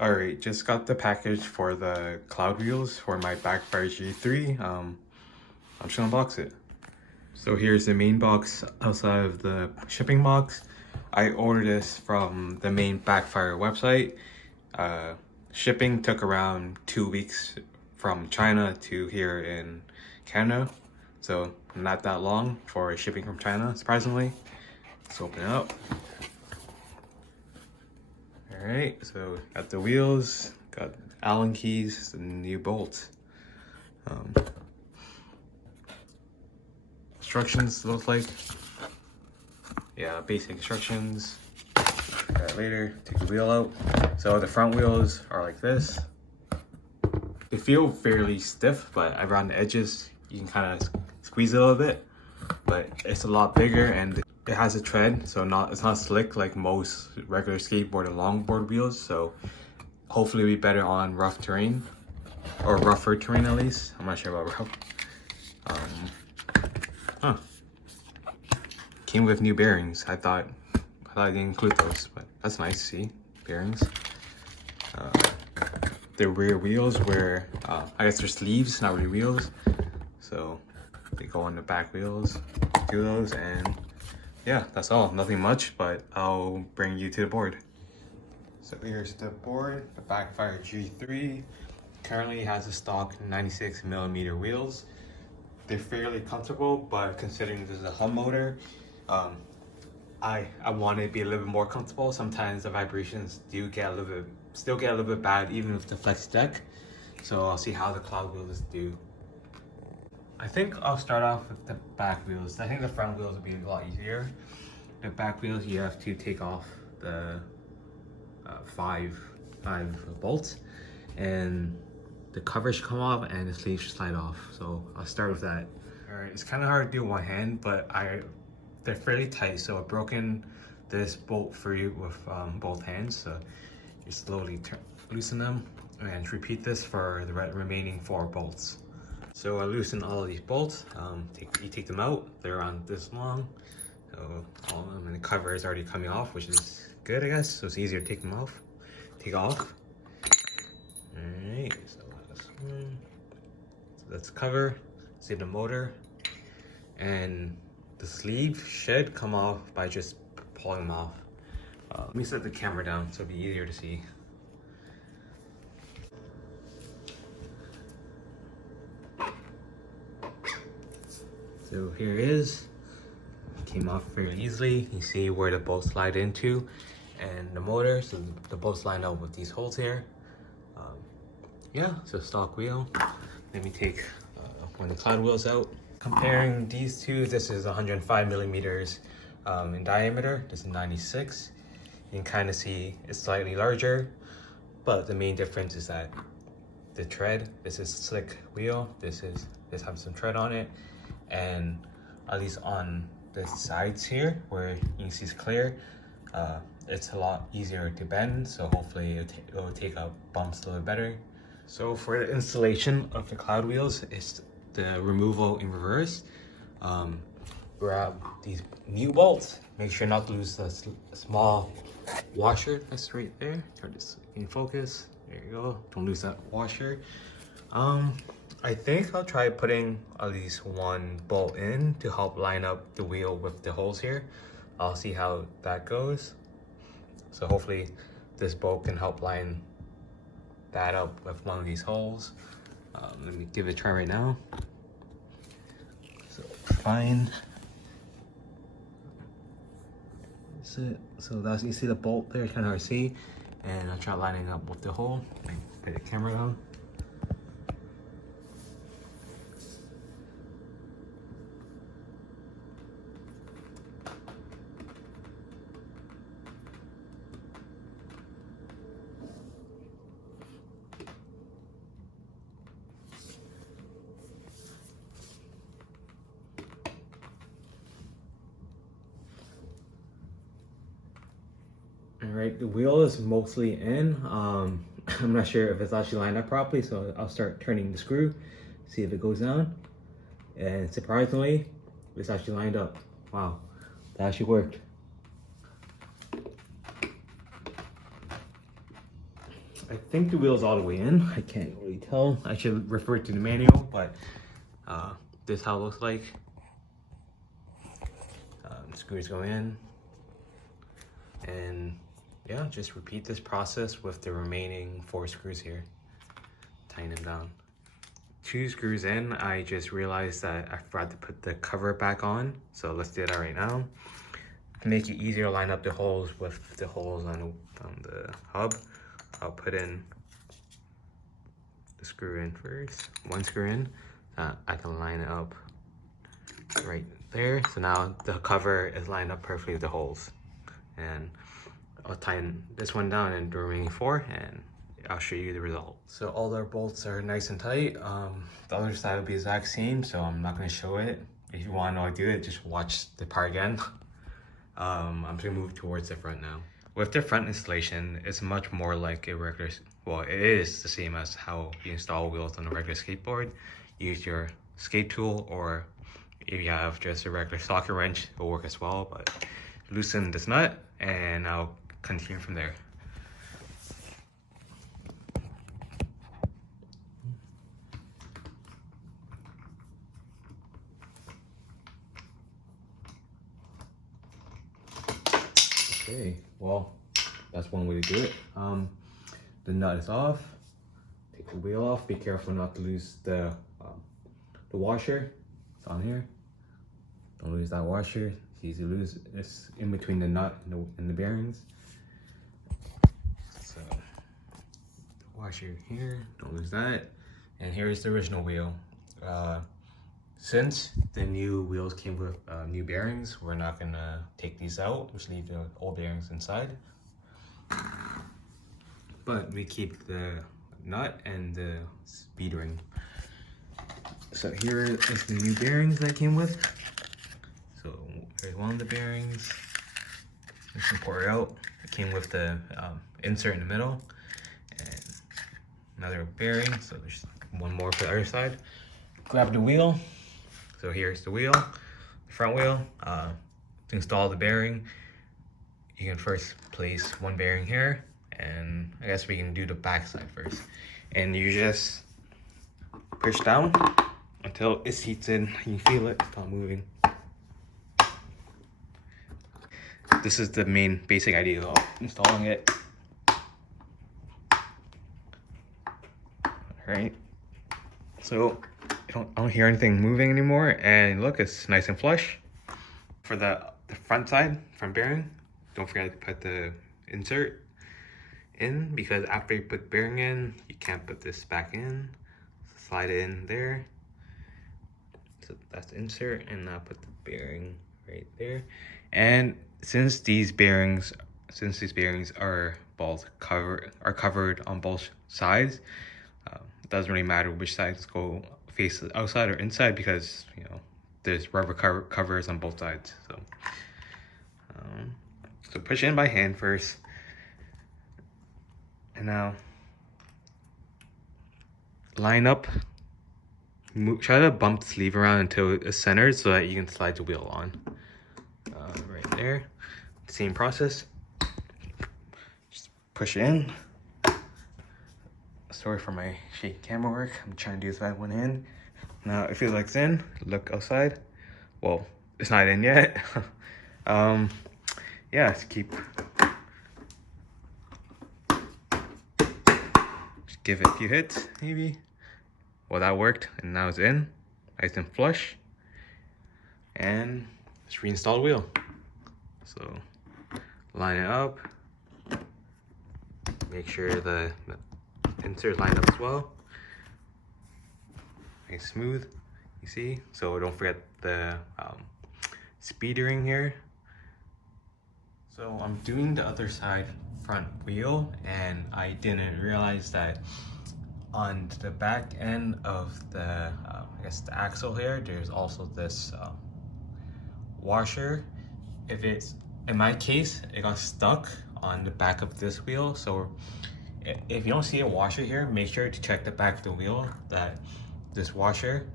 Alright, just got the package for the Cloudwheels for my Backfire G3. I'm just gonna unbox it. So here's the main box outside of the shipping box. I ordered this from the main Backfire website. Shipping took around 2 weeks from China to here in Canada. So not that long for shipping from China, surprisingly. Let's open it up. Alright, so got the wheels, got Allen keys, and new bolts. Instructions look like. Yeah, basic instructions. That later, take the wheel out. So the front wheels are like this. They feel fairly stiff, but around the edges, you can kind of squeeze it a little bit. But it's a lot bigger and it has a tread, so it's not slick like most regular skateboard and longboard wheels. So hopefully it'll be better on rough terrain, or rougher terrain at least. I'm not sure about rough. Came with new bearings. I thought I didn't include those, but that's nice to see. Bearings. The rear wheels were, I guess they're sleeves, not really wheels. So they go on the back wheels, do those, and yeah, that's all. Nothing much, but I'll bring you to the board. So here's the board, the Backfire G3. Currently has a stock 96mm wheels. They're fairly comfortable, but considering this is a hub motor, I want it to be a little bit more comfortable. Sometimes the vibrations do get still get a little bit bad even with the flex deck. So I'll see how the Cloudwheels do. I think I'll start off with the back wheels. I think the front wheels will be a lot easier. The back wheels, you have to take off the five bolts, and the cover should come off and the sleeves should slide off. So I'll start with that. All right, it's kind of hard to do one hand, but they're fairly tight, so I've broken this bolt for you with both hands. So you slowly loosen them and repeat this for the remaining 4 bolts. So I loosen all of these bolts. You take them out. They're around this long. So all of them, and the cover is already coming off, which is good, I guess. So it's easier to take them off. Take off. All right. So this one. So that's the cover. See the motor, and the sleeve should come off by just pulling them off. Let me set the camera down so it'll be easier to see. So here it is. Came off very easily. You see where the bolts slide into, and the motor. So the bolts line up with these holes here. Yeah, so stock wheel. Let me take one of the Cloudwheels out. Comparing these two, this is 105mm in diameter. This is 96. You can kind of see it's slightly larger, but the main difference is that the tread. This is slick wheel. This has some tread on it, and at least on the sides here where you can see it's clear, it's a lot easier to bend. So hopefully it'll take up bumps a little better. So for the installation of the Cloudwheels, it's the removal in reverse. Grab these new bolts. Make sure not to lose the small washer that's right there. Try this in focus. There you go. Don't lose that washer. I think I'll try putting at least one bolt in to help line up the wheel with the holes here. I'll see how that goes. So hopefully this bolt can help line that up with one of these holes. Let me give it a try right now. So fine. That's it. So that's, you see the bolt there, kind of hard to see. And I'll try lining up with the hole. Put the camera down. All right, the wheel is mostly in. I'm not sure if it's actually lined up properly, so I'll start turning the screw, see if it goes down. And surprisingly, it's actually lined up. Wow, that actually worked. I think the wheel's all the way in. I can't really tell. I should refer to the manual, but this is how it looks like. Screws go in, and yeah, just repeat this process with the remaining 4 screws here. Tighten them down. 2 screws in, I just realized that I forgot to put the cover back on, so let's do that right now. To make it easier to line up the holes with the holes on the hub, I'll put in the screw in first, 1 screw in, so I can line it up right there. So now the cover is lined up perfectly with the holes. And I'll tighten this one down and the remaining 4, and I'll show you the result. So all our bolts are nice and tight. The other side will be the exact same, so I'm not going to show it. If you want to know how to do it, just watch the part again. I'm just going to move towards the front now. With the front installation, it's much more like a regular, well, it is the same as how you install wheels on a regular skateboard. Use your skate tool, or if you have just a regular socket wrench, it will work as well. But loosen this nut and I'll continue from there. Okay, well, that's one way to do it. The nut is off. Take the wheel off. Be careful not to lose the washer. It's on here. Don't lose that washer. It's easy to lose. It's in between the nut and the bearings. So the washer here. Don't lose that. And here's the original wheel. Since the new wheels came with new bearings, we're not gonna take these out. Just leave the old bearings inside. But we keep the nut and the speed ring. So here is the new bearings that came with. So there's one of the bearings. You can pour it out. It came with the insert in the middle, and another bearing. So there's one more for the other side. Grab the wheel. So here's the wheel, the front wheel. To install the bearing, you can first place one bearing here, and I guess we can do the back side first. And you just push down until it seats in. You feel it stop moving. This is the main basic idea of installing it. Alright, so I don't hear anything moving anymore, and look, it's nice and flush. For the front side, front bearing, don't forget to put the insert in, because after you put the bearing in, you can't put this back in. Slide it in there. So that's the insert, and now put the bearing right there. And since these bearings are both covered on both sides, it doesn't really matter which sides go face outside or inside, because you know there's rubber covers on both sides. So push in by hand first, and now line up. Try to bump the sleeve around until it's centered so that you can slide the wheel on. Right there. Same process. Just push it in. Sorry for my shaky camera work. I'm trying to do this with one hand. Now it feels like it's in. Look outside. Well, it's not in yet. Yeah, just give it a few hits, maybe. Well, that worked, and now it's in. Nice and flush. And let's reinstall the wheel. So line it up. Make sure the insert is lined up as well. Nice smooth, you see. So don't forget the speed ring here. So I'm doing the other side front wheel, and I didn't realize that on the back end of the I guess the axle here, there's also this washer. If it's, in my case, it got stuck on the back of this wheel. So if you don't see a washer here, make sure to check the back of the wheel that this washer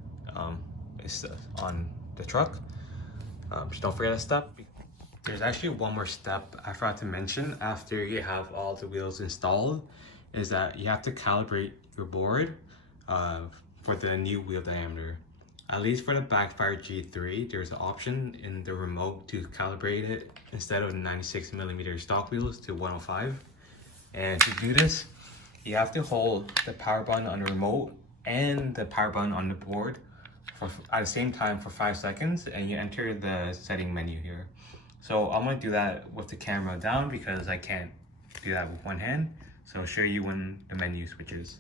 is on the truck. Just don't forget that step. There's actually one more step I forgot to mention after you have all the wheels installed. is that you have to calibrate your board for the new wheel diameter. At least for the Backfire G3, there's an option in the remote to calibrate it instead of 96mm stock wheels to 105. And to do this, you have to hold the power button on the remote and the power button on the board at the same time for 5 seconds, and you enter the setting menu here. So I'm going to do that with the camera down because I can't do that with one hand. So I'll show you when the menu switches.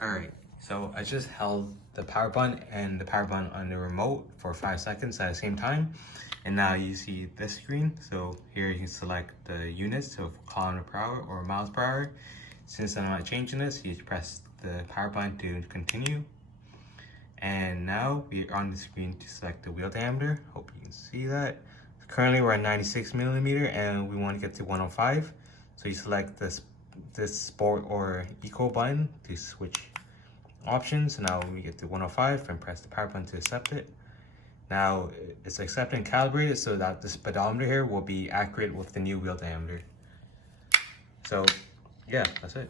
Alright, so I just held the power button and the power button on the remote for 5 seconds at the same time. And now you see this screen. So here you can select the units, so kilometers per hour or miles per hour. Since I'm not changing this, you press the power button to continue. And now we're on the screen to select the wheel diameter. Hope you can see that. Currently we're at 96mm and we want to get to 105. So you select this sport or eco button to switch options. So now we get to 105 and press the power button to accept it. Now it's accepted and calibrated so that the speedometer here will be accurate with the new wheel diameter. So yeah, that's it.